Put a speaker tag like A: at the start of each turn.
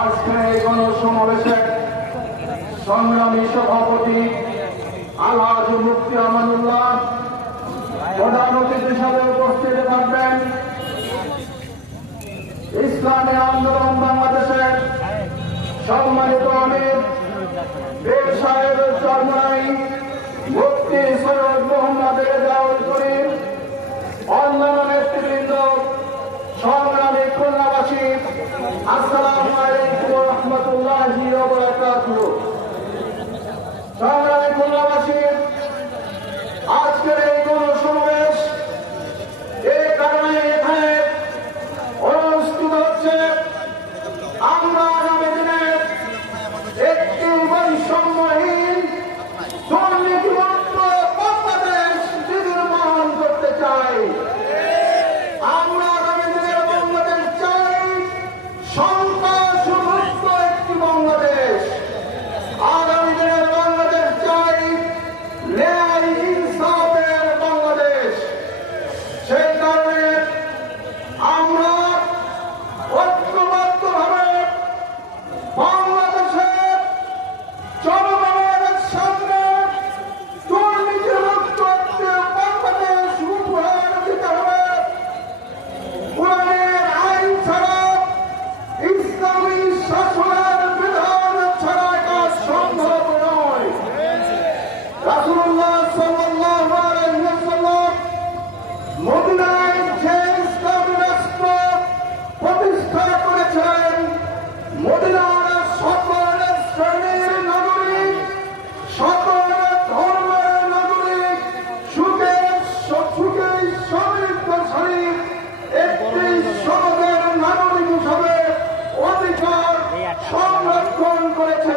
A: আজকে এই সংগ্রামী সভাপতি আলহাজ মুক্তি আমানুল্লাহ প্রধান অতিথি হিসাবে উপস্থিত থাকবেন। ইসলামী আন্দোলন বাংলাদেশের সম্মানিত আমির সাহেব মুক্তি সৈয়দ মোহাম্মদ রেজাউল করিম, অন্যান্য নেতৃবৃন্দ, সংগ্রামী খুলনাবাসী, আসসালাম সংরক্ষণ করেছে।